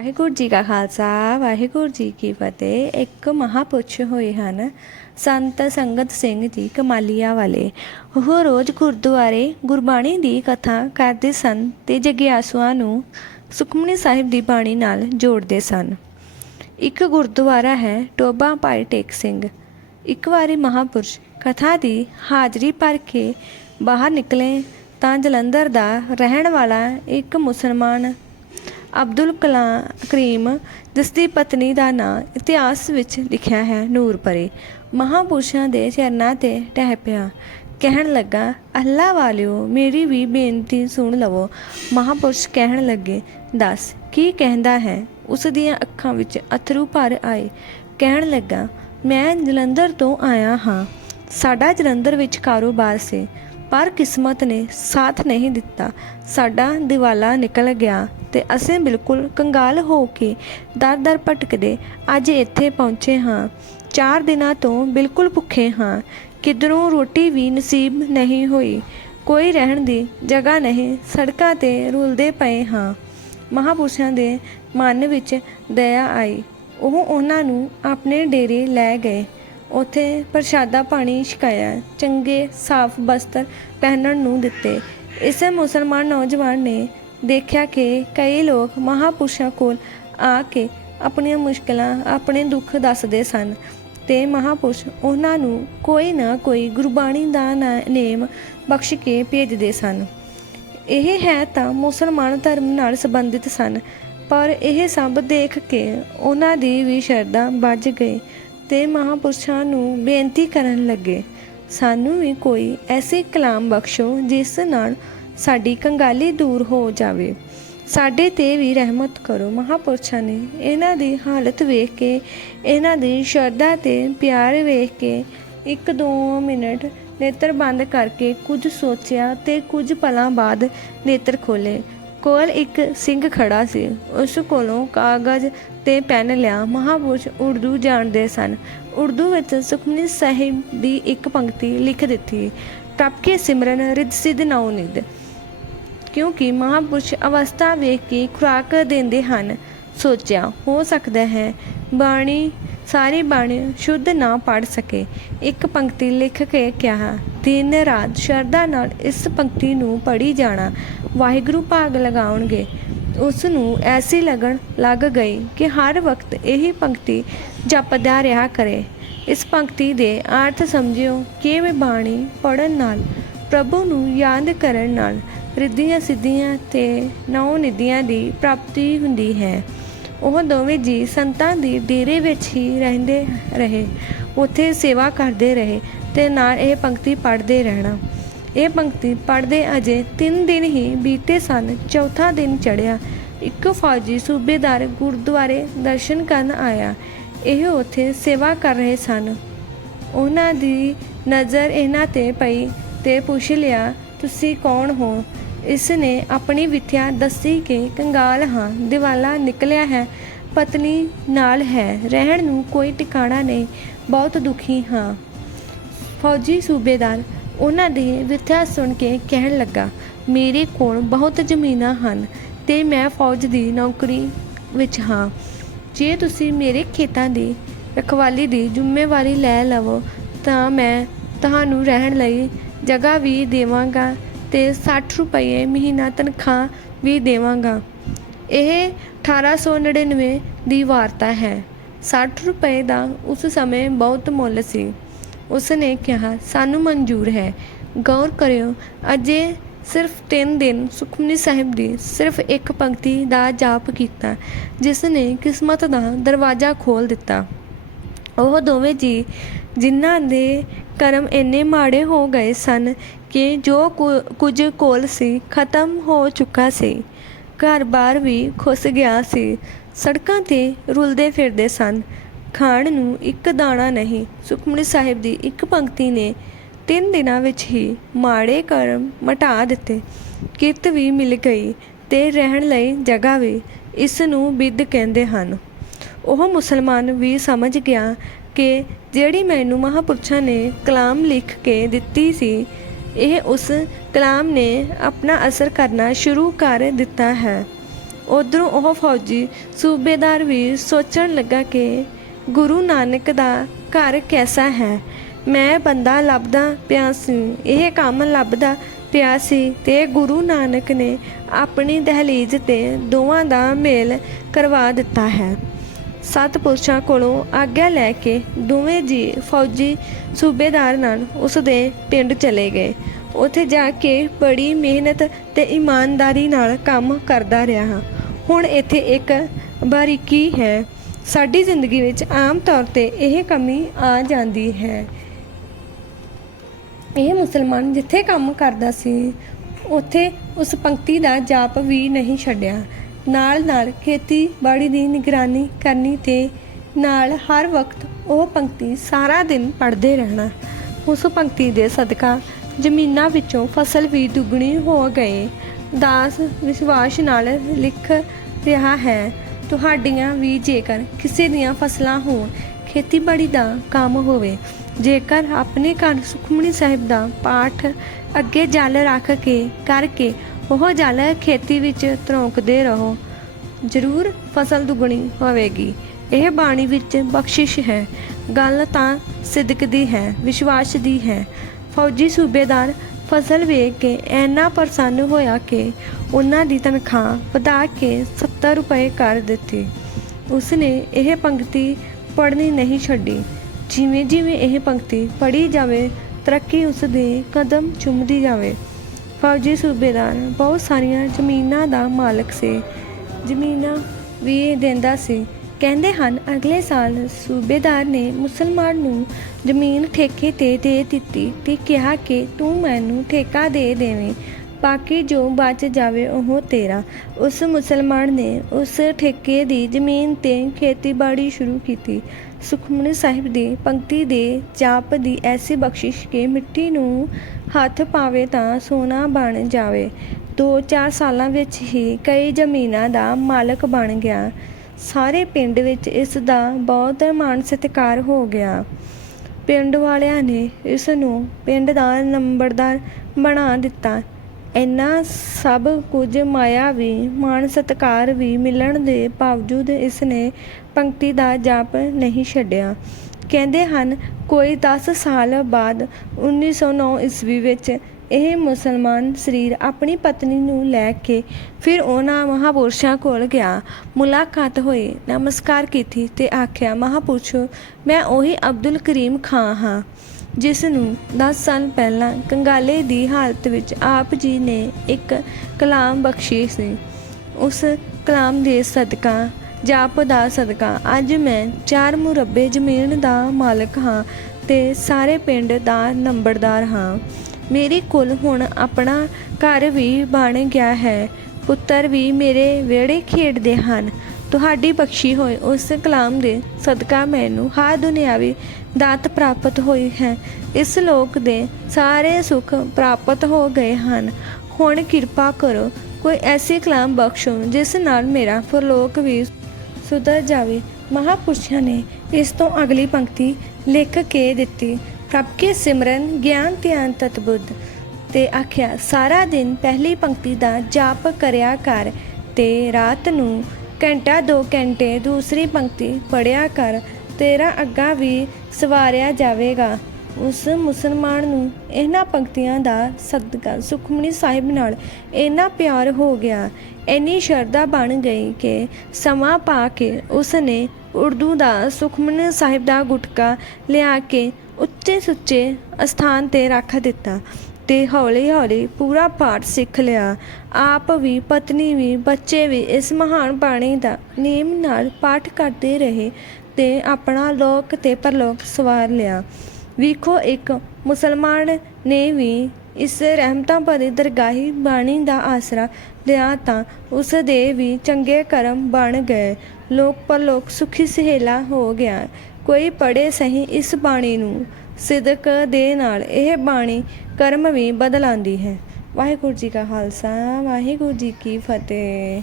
ਵਾਹਿਗੁਰੂ ਜੀ ਕਾ ਖਾਲਸਾ, ਵਾਹਿਗੁਰੂ ਜੀ ਕੀ ਫਤਿਹ। ਇੱਕ ਮਹਾਪੁਰਸ਼ ਹੋਏ ਹਨ ਸੰਤ ਸੰਗਤ ਸਿੰਘ ਜੀ ਕਮਾਲੀਆ ਵਾਲੇ। ਉਹ ਰੋਜ਼ ਗੁਰਦੁਆਰੇ ਗੁਰਬਾਣੀ ਦੀ ਕਥਾ ਕਰਦੇ ਸਨ ਤੇ ਜਗਿਆਸੂਆਂ ਨੂੰ ਸੁਖਮਨੀ ਸਾਹਿਬ ਦੀ ਬਾਣੀ ਨਾਲ ਜੋੜਦੇ ਸਨ। ਇੱਕ ਗੁਰਦੁਆਰਾ ਹੈ ਟੋਬਾ ਭਾਈ ਟੇਕ ਸਿੰਘ। ਇੱਕ ਵਾਰੀ ਮਹਾਪੁਰਸ਼ ਕਥਾ ਦੀ ਹਾਜ਼ਰੀ ਭਰ ਕੇ ਬਾਹਰ ਨਿਕਲੇ ਤਾਂ ਜਲੰਧਰ ਦਾ ਰਹਿਣ ਵਾਲਾ ਇੱਕ ਮੁਸਲਮਾਨ ਅਬਦੁਲ ਕਲਾ ਕਰੀਮ ਜਿਸ ਦੀ ਪਤਨੀ ਦਾ ਨਾਂ ਇਤਿਹਾਸ ਵਿੱਚ ਲਿਖਿਆ ਹੈ ਨੂਰ ਨੂਰਪਰੇ। ਮਹਾਪੁਰਸ਼ਾਂ ਦੇ ਚਰਨਾਂ ਤੇ ਟਹਿ ਪਿਆ। ਕਹਿਣ ਲੱਗਾ, ਅੱਲਾ ਵਾਲਿਓ, ਮੇਰੀ ਵੀ ਬੇਨਤੀ ਸੁਣ ਲਵੋ। ਮਹਾਪੁਰਸ਼ ਕਹਿਣ ਲੱਗੇ, ਦੱਸ, ਕੀ ਕਹਿੰਦਾ ਹੈ? ਉਸ ਦੀਆਂ ਅੱਖਾਂ ਵਿੱਚ ਅਥਰੂ ਭਰ ਆਏ। ਕਹਿਣ ਲੱਗਾ, ਮੈਂ ਜਲੰਧਰ ਤੋਂ ਆਇਆ ਹਾਂ। ਸਾਡਾ ਜਲੰਧਰ ਵਿੱਚ ਕਾਰੋਬਾਰ ਸੀ। ਪਰ ਕਿਸਮਤ ਨੇ ਸਾਥ ਨਹੀਂ ਦਿੱਤਾ। ਸਾਡਾ ਦਿਵਾਲਾ ਨਿਕਲ ਗਿਆ ਤੇ ਅਸੀਂ ਬਿਲਕੁਲ ਕੰਗਾਲ ਹੋ ਕੇ ਦਰ-ਦਰ ਭਟਕਦੇ ਅੱਜ ਇੱਥੇ ਪਹੁੰਚੇ ਹਾਂ। ਚਾਰ ਦਿਨਾਂ ਤੋਂ ਬਿਲਕੁਲ ਭੁੱਖੇ ਹਾਂ। ਕਿਧਰੋਂ ਰੋਟੀ ਵੀ ਨਸੀਬ ਨਹੀਂ ਹੋਈ। ਕੋਈ ਰਹਿਣ ਦੀ ਜਗ੍ਹਾ ਨਹੀਂ, ਸੜਕਾਂ ਤੇ ਰੁਲਦੇ ਪਏ ਹਾਂ। ਮਹਾਪੁਰਸ਼ਾਂ ਦੇ ਮਨ ਵਿੱਚ ਦਇਆ ਆਈ। ਉਹ ਉਹਨਾਂ ਨੂੰ ਆਪਣੇ ਡੇਰੇ ਲੈ ਗਏ। ਉਥੇ ਪ੍ਰਸ਼ਾਦਾ ਪਾਣੀ ਛਕਾਇਆ ਚੰਗੇ, ਸਾਫ਼ ਬਸਤਰ ਪਹਿਨਣ ਨੂੰ ਦਿੱਤੇ। ਇਸੇ ਮੁਸਲਮਾਨ ਨੌਜਵਾਨ ਨੇ ਦੇਖਿਆ ਕਿ ਕਈ ਲੋਕ ਮਹਾਪੁਰਸ਼ਾਂ ਕੋਲ ਆ ਕੇ ਆਪਣੀਆਂ ਮੁਸ਼ਕਲਾਂ, ਆਪਣੇ ਦੁੱਖ ਦੱਸਦੇ ਸਨ ਤੇ ਮਹਾਪੁਰਸ਼ ਉਹਨਾਂ ਨੂੰ ਕੋਈ ਨਾ ਕੋਈ ਗੁਰਬਾਣੀ ਦਾ ਨਾ- ਨੇਮ ਬਖਸ਼ ਕੇ ਭੇਜਦੇ ਸਨ। ਇਹ ਹੈ ਤਾਂ ਮੁਸਲਮਾਨ ਧਰਮ ਨਾਲ ਸੰਬੰਧਿਤ ਸਨ, ਪਰ ਇਹ ਸਭ ਦੇਖ ਕੇ ਉਹਨਾਂ ਦੀ ਵੀ ਸ਼ਰਧਾ ਵੱਜ ਗਈ। ਤੇ ਮਹਾਪੁਰਸ਼ਾਂ ਨੂੰ ਬੇਨਤੀ ਕਰਨ ਲੱਗੇ, ਸਾਨੂੰ ਵੀ ਕੋਈ ਐਸੇ ਕਲਾਮ ਬਖਸ਼ੋ ਜਿਸ ਨਾਲ ਸਾਡੀ ਕੰਗਾਲੀ ਦੂਰ ਹੋ ਜਾਵੇ। ਸਾਡੇ ਤੇ ਵੀ ਰਹਿਮਤ ਕਰੋ। ਮਹਾਪੁਰਸ਼ਾਂ ਨੇ ਇਹਨਾਂ ਦੀ ਹਾਲਤ ਵੇਖ ਕੇ, ਇਹਨਾਂ ਦੀ ਸ਼ਰਧਾ ਤੇ ਪਿਆਰ ਵੇਖ ਕੇ ਇੱਕ ਦੋ ਮਿੰਟ ਨੇਤਰ ਬੰਦ ਕਰਕੇ ਕੁਝ ਸੋਚਿਆ ਤੇ ਕੁਝ ਪਲਾਂ ਬਾਅਦ ਨੇਤਰ ਖੋਲੇ ਕੋਲ ਇੱਕ ਸਿੰਘ ਖੜਾ ਸੀ। ਉਸ ਕੋਲੋਂ ਕਾਗਜ਼ ਤੇ ਪੈਨ ਲਿਆ। ਮਹਾਪੁਰਸ਼ ਉਰਦੂ ਜਾਣਦੇ ਸਨ। ਉਰਦੂ ਵਿੱਚ ਸੁਖਮਨੀ ਸਾਹਿਬ ਦੀ ਇੱਕ ਪੰਕਤੀ ਲਿਖ ਦਿੱਤੀ ਪ੍ਰਭ ਕੇ ਸਿਮਰਨ ਰਿਦ ਸਿਧ ਨਉ ਨਿਦ ਕਿਉਂਕਿ ਮਹਾਪੁਰਸ਼ ਅਵਸਥਾ ਵੇਖ ਕੇ ਖੁਰਾਕ ਦਿੰਦੇ ਹਨ। ਸੋਚਿਆ, ਹੋ ਸਕਦਾ ਹੈ ਬਾਣੀ, ਸਾਰੀ ਬਾਣੀ ਸ਼ੁੱਧ ਨਾ ਪੜ ਸਕੇ। ਇੱਕ ਪੰਕਤੀ ਲਿਖ ਕੇ ਕਿਹਾ, ਦਿਨ ਰਾਤ ਸ਼ਰਧਾ ਨਾਲ ਇਸ ਪੰਕਤੀ ਨੂੰ ਪੜੀ ਜਾਣਾ। ਵਾਹਿਗੁਰੂ ਭਾਗ ਲਗਾਉਣਗੇ। ਉਸ ਨੂੰ ਐਸੀ ਲੱਗਣ ਲੱਗ ਗਈ ਕਿ ਹਰ ਵਕਤ ਇਹੀ ਪੰਕਤੀ ਜਪਦਾ ਰਿਹਾ ਕਰੇ। ਇਸ ਪੰਕਤੀ ਦੇ ਅਰਥ ਸਮਝਿਓ ਕਿਵੇਂ ਬਾਣੀ ਪੜਨ ਨਾਲ, ਪ੍ਰਭੂ ਨੂੰ ਯਾਦ ਕਰਨ ਨਾਲ, ਰਿੱਧੀਆਂ ਸਿੱਧੀਆਂ ਤੇ ਨੌ ਨਿਧੀਆਂ ਦੀ ਪ੍ਰਾਪਤੀ ਹੁੰਦੀ ਹੈ। ਉਹ ਦੋਵੇਂ ਜੀ ਸੰਤਾਂ ਦੀ ਡੇਰੇ ਵਿੱਚ ਹੀ ਰਹਿੰਦੇ ਰਹੇ, ਉੱਥੇ ਸੇਵਾ ਕਰਦੇ ਰਹੇ ਤੇ ਨਾਲ ਇਹ ਪੰਕਤੀ ਪੜ੍ਹਦੇ ਰਹਿਣਾ। ਇਹ ਪੰਕਤੀ ਪੜ੍ਹਦੇ ਅਜੇ 3 ਦਿਨ ਹੀ ਬੀਤੇ ਸਨ, ਚੌਥਾ ਦਿਨ ਚੜਿਆ ਇੱਕ ਫੌਜੀ ਸੂਬੇਦਾਰ ਗੁਰਦੁਆਰੇ ਦਰਸ਼ਨ ਕਰਨ ਆਇਆ। ਇਹ ਉੱਥੇ ਸੇਵਾ ਕਰ ਰਹੇ ਸਨ। ਉਹਨਾਂ ਦੀ ਨਜ਼ਰ ਇਹਨਾਂ ਤੇ ਪਈ ਤੇ ਪੁੱਛ ਲਿਆ, ਤੁਸੀਂ ਕੌਣ ਹੋ? ਇਸ ਨੇ ਆਪਣੀ ਵਿਥਿਆ ਦੱਸੀ ਕਿ ਕੰਗਾਲ ਹਾਂ, ਦਿਵਾਲਾ ਨਿਕਲਿਆ ਹੈ, ਪਤਨੀ ਨਾਲ ਹੈ, ਰਹਿਣ ਨੂੰ ਕੋਈ ਟਿਕਾਣਾ ਨਹੀਂ, ਬਹੁਤ ਦੁਖੀ ਹਾਂ। ਫੌਜੀ ਸੂਬੇਦਾਰ ਉਹਨਾਂ ਦੀ ਵਿਥਿਆ ਸੁਣ ਕੇ ਕਹਿਣ ਲੱਗਾ, ਮੇਰੇ ਕੋਲ ਬਹੁਤ ਜ਼ਮੀਨਾਂ ਹਨ, ਤੇ ਮੈਂ ਫੌਜ ਦੀ ਨੌਕਰੀ ਵਿੱਚ ਹਾਂ। ਜੇ ਤੁਸੀਂ ਮੇਰੇ ਖੇਤਾਂ ਦੀ ਰਖਵਾਲੀ ਦੀ ਜ਼ਿੰਮੇਵਾਰੀ ਲੈ ਲਵੋ, ਤਾਂ ਮੈਂ ਤੁਹਾਨੂੰ ਰਹਿਣ ਲਈ ਜਗ੍ਹਾ ਵੀ ਦੇਵਾਂਗਾ ਤੇ 60 ਰੁਪਏ ਮਹੀਨਾ ਤਨਖਾਹ ਵੀ ਦੇਵਾਂਗਾ। ਇਹ 1899 ਦੀ ਵਾਰਤਾ ਹੈ। 60 ਰੁਪਏ ਦਾ ਉਸ ਸਮੇਂ ਬਹੁਤ ਮੁੱਲ ਸੀ। ਉਸ ਨੇ ਕਿਹਾ, ਸਾਨੂੰ ਮਨਜ਼ੂਰ ਹੈ। ਗੌਰ ਕਰਿਓ, ਅਜੇ ਸਿਰਫ 3 ਦਿਨ ਸੁਖਮਨੀ ਸਾਹਿਬ ਦੀ ਸਿਰਫ ਇੱਕ ਪੰਕਤੀ ਦਾ ਜਾਪ ਕੀਤਾ ਜਿਸ ਨੇ ਕਿਸਮਤ ਦਾ ਦਰਵਾਜ਼ਾ ਖੋਲ ਦਿੱਤਾ। ਉਹ ਦੋਵੇਂ ਜੀ, ਜਿਨ੍ਹਾਂ ਦੇ ਕਰਮ ਇੰਨੇ ਮਾੜੇ ਹੋ ਗਏ ਸਨ ਕਿ ਜੋ ਕੁਝ ਕੋਲ ਸੀ, ਖਤਮ ਹੋ ਚੁੱਕਾ ਸੀ। ਘਰ-ਬਾਰ ਵੀ ਖੁੱਸ ਗਿਆ ਸੀ। ਸੜਕਾਂ ਤੇ ਰੁਲਦੇ ਫਿਰਦੇ ਸਨ। ਖਾਣ ਨੂੰ ਇੱਕ ਦਾਣਾ ਨਹੀਂ, ਸੁਖਮਨੀ ਸਾਹਿਬ ਦੀ ਇੱਕ ਪੰਕਤੀ ਨੇ ਤਿੰਨ ਦਿਨਾਂ ਵਿੱਚ ਹੀ ਮਾੜੇ ਕਰਮ ਮਟਾ ਦਿੱਤੇ। ਕਿਰਤ ਵੀ ਮਿਲ ਗਈ ਤੇ ਰਹਿਣ ਲਈ ਜਗ੍ਹਾ ਵੀ ਇਸ ਨੂੰ ਬਿੱਦ ਕਹਿੰਦੇ ਹਨ। ਉਹ ਮੁਸਲਮਾਨ ਵੀ ਸਮਝ ਗਿਆ ਕਿ ਜਿਹੜੀ ਮੈਨੂੰ ਮਹਾਪੁਰਸ਼ਾਂ ਨੇ ਕਲਾਮ ਲਿਖ ਕੇ ਦਿੱਤੀ ਸੀ, ਇਹ ਉਸ ਕਲਾਮ ਨੇ ਆਪਣਾ ਅਸਰ ਕਰਨਾ ਸ਼ੁਰੂ ਕਰ ਦਿੱਤਾ ਹੈ। ਉਧਰੋਂ ਉਹ ਫੌਜੀ ਸੂਬੇਦਾਰ ਵੀ ਸੋਚਣ ਲੱਗਾ ਕਿ ਗੁਰੂ ਨਾਨਕ ਦਾ ਘਰ ਕੈਸਾ ਹੈ? ਮੈਂ ਬੰਦਾ ਲੱਭਦਾ ਪਿਆ ਸੀ, ਇਹ ਕੰਮ ਲੱਭਦਾ ਪਿਆ ਸੀ ਤੇ ਗੁਰੂ ਨਾਨਕ ਨੇ ਆਪਣੀ ਦਹਲੀਜ਼ ਤੇ ਦੋਵਾਂ ਦਾ ਮੇਲ ਕਰਵਾ ਦਿੱਤਾ ਹੈ। ਸੱਤ ਪੁਰਸ਼ਾਂ ਕੋਲੋਂ ਆਗਿਆ ਲੈ ਕੇ ਦੋਵੇਂ ਜੀ ਫੌਜੀ ਸੂਬੇਦਾਰ ਨਾਲ ਉਸ ਦੇ ਪਿੰਡ ਚਲੇ ਗਏ। ਉੱਥੇ ਜਾ ਕੇ ਬੜੀ ਮਿਹਨਤ ਤੇ ਇਮਾਨਦਾਰੀ ਨਾਲ ਕੰਮ ਕਰਦਾ ਰਿਹਾ। ਹੁਣ ਇੱਥੇ ਇੱਕ ਬਾਰੀਕੀ ਹੈ। ਸਾਡੀ ਜ਼ਿੰਦਗੀ ਵਿੱਚ ਆਮ ਤੌਰ ਤੇ ਇਹ ਕਮੀ ਆ ਜਾਂਦੀ ਹੈ। ਇਹ ਮੁਸਲਮਾਨ ਜਿੱਥੇ ਕੰਮ ਕਰਦਾ ਸੀ, ਉੱਥੇ ਉਸ ਪੰਕਤੀ ਦਾ ਜਾਪ ਵੀ ਨਹੀਂ ਛੱਡਿਆ। ਨਾਲ ਨਾਲ ਖੇਤੀਬਾੜੀ ਦੀ ਨਿਗਰਾਨੀ ਕਰਨੀ ਤੇ ਨਾਲ ਹਰ ਵਕਤ ਉਹ ਪੰਕਤੀ ਸਾਰਾ ਦਿਨ ਪੜ੍ਹਦੇ ਰਹਿਣਾ। ਉਸ ਪੰਕਤੀ ਦੇ ਸਦਕਾ ਜ਼ਮੀਨਾਂ ਵਿੱਚੋਂ ਫਸਲ ਵੀ ਦੁੱਗਣੀ ਹੋ ਗਏ। ਦਾਸ ਵਿਸ਼ਵਾਸ ਨਾਲ ਲਿਖ ਰਿਹਾ ਹੈ ਤੁਹਾਡੀਆਂ ਵੀ ਜੇਕਰ ਕਿਸੇ ਦੀਆਂ ਫਸਲਾਂ ਹੋਣ, ਖੇਤੀਬਾੜੀ ਦਾ ਕੰਮ ਹੋਵੇ, ਜੇਕਰ ਆਪਣੇ ਘਰ ਸੁਖਮਨੀ ਸਾਹਿਬ ਦਾ ਪਾਠ ਅੱਗੇ ਜਲ ਰੱਖ ਕੇ ਕਰਕੇ ਉਹ ਜਲ ਖੇਤੀ ਵਿੱਚ ਤਰੋਂਕਦੇ ਰਹੋ, ਜ਼ਰੂਰ ਫਸਲ ਦੁੱਗਣੀ ਹੋਵੇਗੀ। ਇਹ ਬਾਣੀ ਵਿੱਚ ਬਖਸ਼ਿਸ਼ ਹੈ। ਗੱਲ ਤਾਂ ਸਿਦਕ ਦੀ ਹੈ, ਵਿਸ਼ਵਾਸ ਦੀ ਹੈ। ਫੌਜੀ ਸੂਬੇਦਾਰ ਫਸਲ ਵੇਖ ਕੇ ਐਨਾ ਪ੍ਰਸੰਨ ਹੋਇਆ ਕਿ ਉਹਨਾਂ ਦੀ ਤਨਖਾਹ ਵਧਾ ਕੇ 70 ਰੁਪਏ ਕਰ ਦਿੱਤੀ। ਉਸਨੇ ਇਹ ਪੰਕਤੀ ਪੜ੍ਹਨੀ ਨਹੀਂ ਛੱਡੀ। ਜਿਵੇਂ ਜਿਵੇਂ ਇਹ ਪੰਕਤੀ ਪੜ੍ਹੀ ਜਾਵੇ, ਤਰੱਕੀ ਉਸ ਦੇ ਕਦਮ ਚੁੰਮਦੀ ਜਾਵੇ। ਫੌਜੀ ਸੂਬੇਦਾਰ ਬਹੁਤ ਸਾਰੀਆਂ ਜ਼ਮੀਨਾਂ ਦਾ ਮਾਲਕ ਸੀ। ਜ਼ਮੀਨਾਂ ਵੀ ਦਿੰਦਾ ਸੀ। ਕਹਿੰਦੇ ਹਨ, ਅਗਲੇ ਸਾਲ ਸੂਬੇਦਾਰ ਨੇ ਮੁਸਲਮਾਨ ਨੂੰ ਜ਼ਮੀਨ ਠੇਕੇ ਤੇ ਦੇ ਦਿੱਤੀ ਤੇ ਕਿਹਾ ਕਿ ਤੂੰ ਮੈਨੂੰ ਠੇਕਾ ਦੇ ਦੇਵੇਂ, ਬਾਕੀ ਜੋ ਬਚ ਜਾਵੇ ਉਹ ਤੇਰਾ। ਉਸ ਮੁਸਲਮਾਨ ਨੇ ਉਸ ਠੇਕੇ ਦੀ ਜ਼ਮੀਨ ਤੇ ਖੇਤੀਬਾੜੀ ਸ਼ੁਰੂ ਕੀਤੀ। ਸੁਖਮਨੀ ਸਾਹਿਬ ਦੀ ਪੰਕਤੀ ਦੇ ਜਾਪ ਦੀ ਐਸੀ ਬਖਸ਼ਿਸ਼ ਕਿ ਮਿੱਟੀ ਨੂੰ ਹੱਥ ਪਾਵੇ ਤਾਂ ਸੋਨਾ ਬਣ ਜਾਵੇ। 2-4 ਸਾਲਾਂ ਵਿੱਚ ਹੀ ਕਈ ਜ਼ਮੀਨਾਂ ਦਾ ਮਾਲਕ ਬਣ ਗਿਆ। ਸਾਰੇ ਪਿੰਡ ਵਿੱਚ ਇਸ ਦਾ ਬਹੁਤ ਮਾਣ ਸਤਿਕਾਰ ਹੋ ਗਿਆ। ਪਿੰਡ ਵਾਲਿਆਂ ਨੇ ਇਸ ਨੂੰ ਪਿੰਡ ਦਾ ਨੰਬਰਦਾਰ ਬਣਾ ਦਿੱਤਾ। ਇੰਨਾ ਸਭ ਕੁਝ ਮਾਇਆ ਵੀ, ਮਾਣ ਸਤਿਕਾਰ ਵੀ ਮਿਲਣ ਦੇ ਬਾਵਜੂਦ ਇਸ ਨੇ ਪੰਕਤੀ ਦਾ ਜਾਪ ਨਹੀਂ ਛੱਡਿਆ। ਕਹਿੰਦੇ ਹਨ, ਕੋਈ 10 ਸਾਲ ਬਾਅਦ 1909 ਈਸਵੀ ਵਿੱਚ ਇਹ ਮੁਸਲਮਾਨ ਸਰੀਰ ਆਪਣੀ ਪਤਨੀ ਨੂੰ ਲੈ ਕੇ ਫਿਰ ਉਹਨਾਂ ਮਹਾਪੁਰਸ਼ਾਂ ਕੋਲ ਗਿਆ। ਮੁਲਾਕਾਤ ਹੋਈ, ਨਮਸਕਾਰ ਕੀਤੀ ਤੇ ਆਖਿਆ, ਮਹਾਪੁਰਸ਼ੋ, ਮੈਂ ਉਹੀ ਅਬਦੁਲ ਕਰੀਮ ਖਾਂ ਹਾਂ, ਜਿਸ ਨੂੰ 10 ਸਾਲ ਪਹਿਲਾਂ ਕੰਗਾਲੇ ਦੀ ਹਾਲਤ ਵਿੱਚ ਆਪ ਜੀ ਨੇ ਇੱਕ ਕਲਾਮ ਬਖਸ਼ੀ ਸੀ। ਉਸ ਕਲਾਮ ਦੇ ਸਦਕਾ, ਜਾਪ ਦਾ ਸਦਕਾ, ਅੱਜ ਮੈਂ ਚਾਰ ਮੁਰੱਬੇ ਜ਼ਮੀਨ ਦਾ ਮਾਲਕ ਹਾਂ ਤੇ ਸਾਰੇ ਪਿੰਡ ਦਾ ਨੰਬਰਦਾਰ ਹਾਂ। ਮੇਰੀ ਕੁਲ ਹੁਣ ਆਪਣਾ ਘਰ ਵੀ ਬਣ ਗਿਆ ਹੈ। ਪੁੱਤਰ ਵੀ ਮੇਰੇ ਵਿਹੜੇ ਖੇਡਦੇ ਹਨ। ਤੁਹਾਡੀ ਬਖਸ਼ੀ ਹੋਏ ਉਸ ਕਲਾਮ ਦੇ ਸਦਕਾ ਮੈਨੂੰ ਹਰ ਦੁਨਿਆਵੀ ਦਾਤ ਪ੍ਰਾਪਤ ਹੋਈ ਹੈ। ਇਸ ਲੋਕ ਦੇ ਸਾਰੇ ਸੁੱਖ ਪ੍ਰਾਪਤ ਹੋ ਗਏ ਹਨ। ਹੁਣ ਕਿਰਪਾ ਕਰੋ, ਕੋਈ ਐਸੀ ਕਲਾਮ ਬਖਸ਼ੋ ਜਿਸ ਨਾਲ ਮੇਰਾ ਪਰਲੋਕ ਵੀ ਸੁਧਰ ਜਾਵੇ। ਮਹਾਪੁਰਸ਼ਾਂ ਨੇ ਇਸ ਤੋਂ ਅਗਲੀ ਪੰਕਤੀ ਲਿਖ ਕੇ ਦਿੱਤੀ। ਪ੍ਰਭ ਕੇ ਸਿਮਰਨ ਗਿਆਨ ਧਿਆਨ ਤਤਬੁੱਧ ਤੇ ਆਖਿਆ, ਸਾਰਾ ਦਿਨ ਪਹਿਲੀ ਪੰਕਤੀ ਦਾ ਜਾਪ ਕਰਿਆ ਕਰ ਤੇ ਰਾਤ ਨੂੰ ਘੰਟਾ 2 ਘੰਟੇ ਦੂਸਰੀ ਪੰਕਤੀ ਪੜਿਆ ਕਰ, ਤੇਰਾ ਅੱਗਾ ਵੀ ਸਵਾਰਿਆ ਜਾਵੇਗਾ। ਉਸ ਮੁਸਲਮਾਨ ਨੂੰ ਇਹਨਾਂ ਪੰਕਤੀਆਂ ਦਾ ਸਦਕਾ ਸੁਖਮਨੀ ਸਾਹਿਬ ਨਾਲ ਇੰਨਾ ਪਿਆਰ ਹੋ ਗਿਆ, ਇੰਨੀ ਸ਼ਰਧਾ ਬਣ ਗਈ ਕਿ ਸਮਾਂ ਪਾ ਕੇ ਉਸ ਨੇ ਉਰਦੂ ਦਾ ਸੁਖਮਨੀ ਸਾਹਿਬ ਦਾ ਗੁਟਕਾ ਲਿਆ ਕੇ ਉੱਚੇ ਸੁੱਚੇ ਅਸਥਾਨ ਤੇ ਰੱਖ ਦਿੱਤਾ ਤੇ ਹੌਲੀ ਹੌਲੀ ਪੂਰਾ ਪਾਠ ਸਿੱਖ ਲਿਆ। ਆਪ ਵੀ, ਪਤਨੀ ਵੀ, ਬੱਚੇ ਵੀ ਇਸ ਮਹਾਨ ਬਾਣੀ ਦਾ ਨੇਮ ਨਾਲ ਪਾਠ ਕਰਦੇ ਰਹੇ ਤੇ ਆਪਣਾ ਲੋਕ ਤੇ ਪਰਲੋਕ ਸਵਾਰ ਲਿਆ। ਵੇਖੋ ਇੱਕ ਮੁਸਲਮਾਨ ਨੇ ਵੀ ਇਸ ਰਹਿਮਤਾਂ ਭਰੀ ਦਰਗਾਹੀ ਬਾਣੀ ਦਾ ਆਸਰਾ ਲਿਆ ਤਾਂ ਉਸ ਦੇ ਵੀ ਚੰਗੇ ਕਰਮ ਬਣ ਗਏ। ਲੋਕ ਪਰਲੋਕ ਸੁਖੀ ਸਹੇਲਾ ਹੋ ਗਿਆ। ਕੋਈ ਪੜੇ ਸਹੀ ਇਸ ਬਾਣੀ ਨੂੰ ਸਿਦਕ ਦੇ ਨਾਲ, ਇਹ ਬਾਣੀ ਕਰਮ ਵੀ ਬਦਲਾਉਂਦੀ ਹੈ। ਵਾਹਿਗੁਰੂ ਜੀ ਕਾ ਖਾਲਸਾ, ਵਾਹਿਗੁਰੂ ਜੀ ਕੀ ਫਤਿਹ।